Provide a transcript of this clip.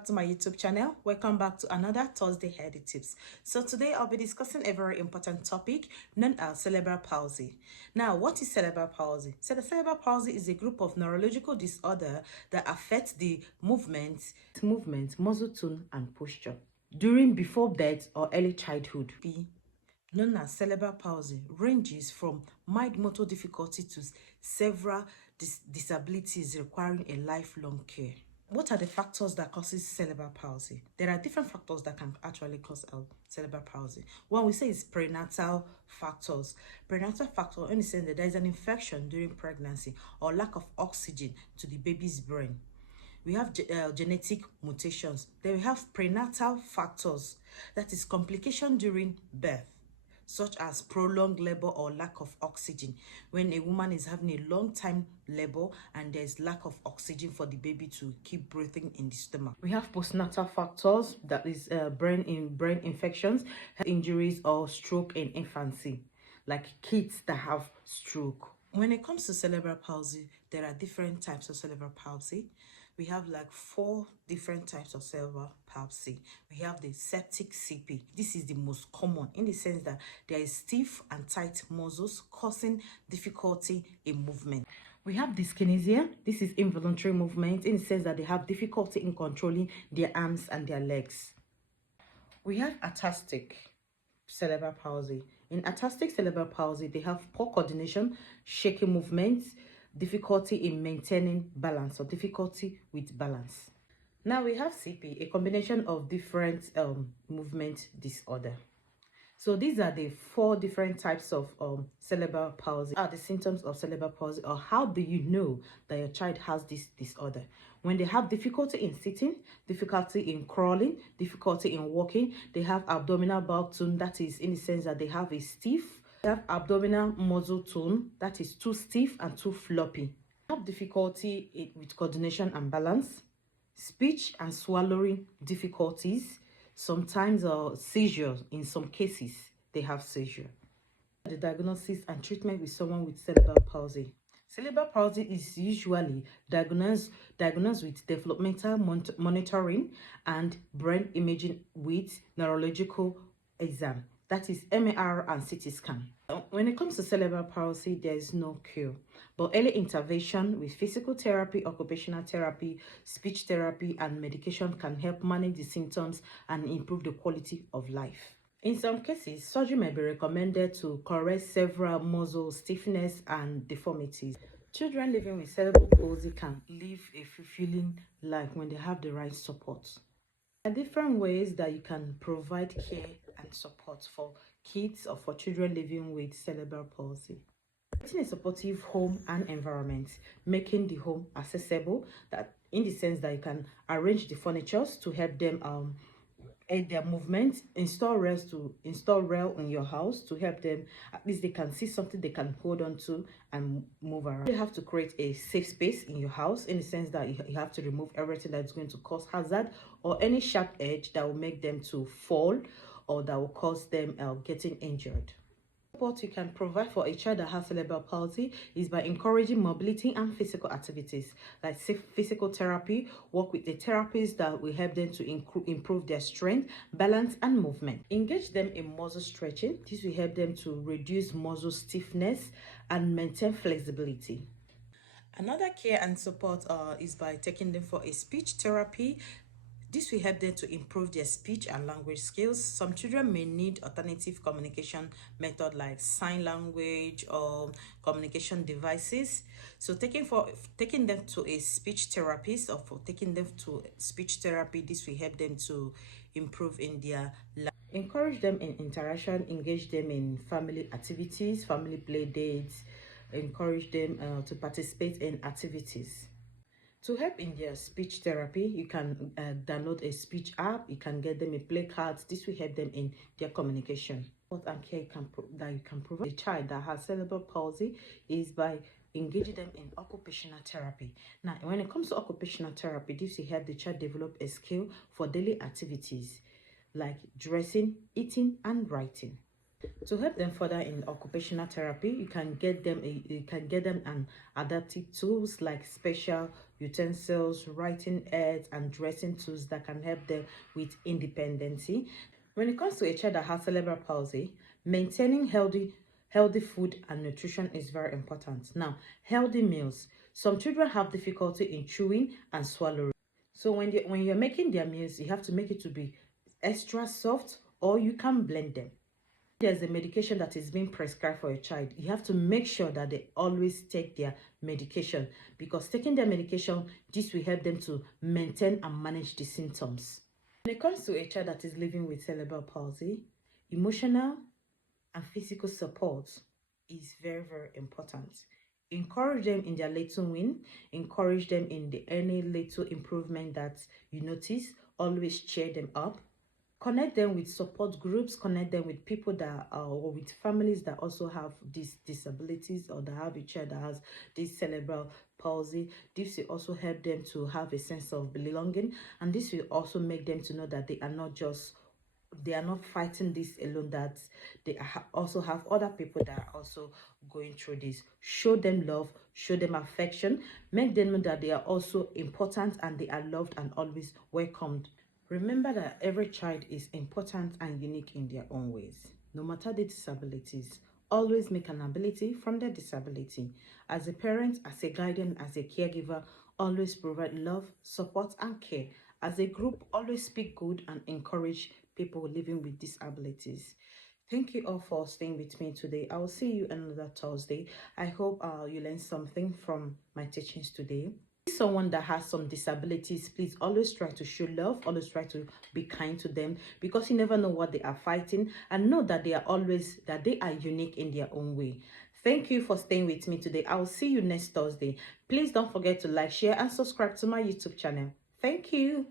back to my YouTube channel. Welcome back to another Thursday Healthy Tips. So today I'll be discussing a very important topic known as cerebral palsy. Now, what is cerebral palsy? So the cerebral palsy is a group of neurological disorder that affects the movement, muscle tone, and posture during before birth or early childhood. Known as cerebral palsy ranges from mild motor difficulty to several disabilities requiring a lifelong care. What are the factors that causes cerebral palsy? There are different factors that can actually cause cerebral palsy. One we say is prenatal factors. Prenatal factor in the sense that there is an infection during pregnancy or lack of oxygen to the baby's brain. We have genetic mutations. Then we have prenatal factors, that is complication during birth, such as prolonged labor or lack of oxygen. When a woman is having a long time labor and there's lack of oxygen for the baby to keep breathing in the stomach. We have postnatal factors, that is brain infections, injuries, or stroke in infancy, like kids that have stroke. When it comes to cerebral palsy, there are different types of cerebral palsy. We have like 4 different types of cerebral palsy. We have the septic CP. This is the most common in the sense that there is stiff and tight muscles causing difficulty in movement. We have dyskinesia. This is involuntary movement in the sense that they have difficulty in controlling their arms and their legs. We have ataxic cerebral palsy. In ataxic cerebral palsy, they have poor coordination, shaky movements, difficulty in maintaining balance or difficulty with balance. Now we have CP, a combination of different movement disorder. So these are the 4 different types of cerebral palsy. Are the symptoms of cerebral palsy, or how do you know that your child has this disorder? When they have difficulty in sitting, difficulty in crawling, difficulty in walking, they have abdominal bulk tone, that is in the sense that they have a stiff. They have abdominal muscle tone, that is too stiff and too floppy. They have difficulty with coordination and balance, speech and swallowing difficulties, sometimes seizures. In some cases, they have seizure. The diagnosis and treatment with someone with cerebral palsy. Cerebral palsy is usually diagnosed with developmental monitoring and brain imaging with neurological exam, that is MRI and CT scan. When it comes to cerebral palsy, there is no cure, but early intervention with physical therapy, occupational therapy, speech therapy, and medication can help manage the symptoms and improve the quality of life. In some cases, surgery may be recommended to correct several muscle stiffness and deformities. Children living with cerebral palsy can live a fulfilling life when they have the right support. There are different ways that you can provide care and support for kids or for children living with cerebral palsy. Creating a supportive home and environment, making the home accessible, that in the sense that you can arrange the furniture to help them aid their movement, install rail in your house to help them, at least they can see something they can hold on to and move around. You have to create a safe space in your house in the sense that you have to remove everything that's going to cause hazard or any sharp edge that will make them to fall or that will cause them getting injured. What you can provide for a child that has cerebral palsy is by encouraging mobility and physical activities like physical therapy. Work with the therapists that will help them to improve their strength, balance, and movement. Engage them in muscle stretching. This will help them to reduce muscle stiffness and maintain flexibility. Another care and support is by taking them for a speech therapy. This will help them to improve their speech and language skills. Some children may need alternative communication method like sign language or communication devices. So taking them to a speech therapist or for taking them to speech therapy, this will help them to improve in their life. Encourage them in interaction, engage them in family activities, family play dates, encourage them to participate in activities. To help in their speech therapy, you can download a speech app. You can get them a play cards. This will help them in their communication. What and care that you can provide a child that has cerebral palsy is by engaging them in occupational therapy. Now, when it comes to occupational therapy, this will help the child develop a skill for daily activities like dressing, eating, and writing. To help them further in occupational therapy, you can get them an adaptive tools like special utensils, writing aids, and dressing tools that can help them with independency. When it comes to a child that has cerebral palsy, maintaining healthy food and nutrition is very important. Now, healthy meals. Some children have difficulty in chewing and swallowing. So when you're making their meals, you have to make it to be extra soft, or you can blend them. There's a medication that is being prescribed for a child. You have to make sure that they always take their medication, because taking their medication, this will help them to maintain and manage the symptoms. When it comes to a child that is living with cerebral palsy, emotional and physical support is very, very important. Encourage them in their little win, encourage them in any little improvement that you notice, always cheer them up. Connect them with support groups, connect them with people that are, or with families that also have these disabilities, or that have a child that has this cerebral palsy. This will also help them to have a sense of belonging, and this will also make them to know that they are not fighting this alone, that they also have other people that are also going through this. Show them love, show them affection, make them know that they are also important and they are loved and always welcomed. Remember that every child is important and unique in their own ways. No matter the disabilities, always make an ability from their disability. As a parent, as a guardian, as a caregiver, always provide love, support, and care. As a group, always speak good and encourage people living with disabilities. Thank you all for staying with me today. I will see you another Thursday. I hope you learned something from my teachings today. Someone that has some disabilities, please always try to show love, always try to be kind to them, because you never know what they are fighting, and know that they are unique in their own way. Thank you for staying with me today. I will see you next Thursday. Please don't forget to like, share, and subscribe to my YouTube channel. Thank you.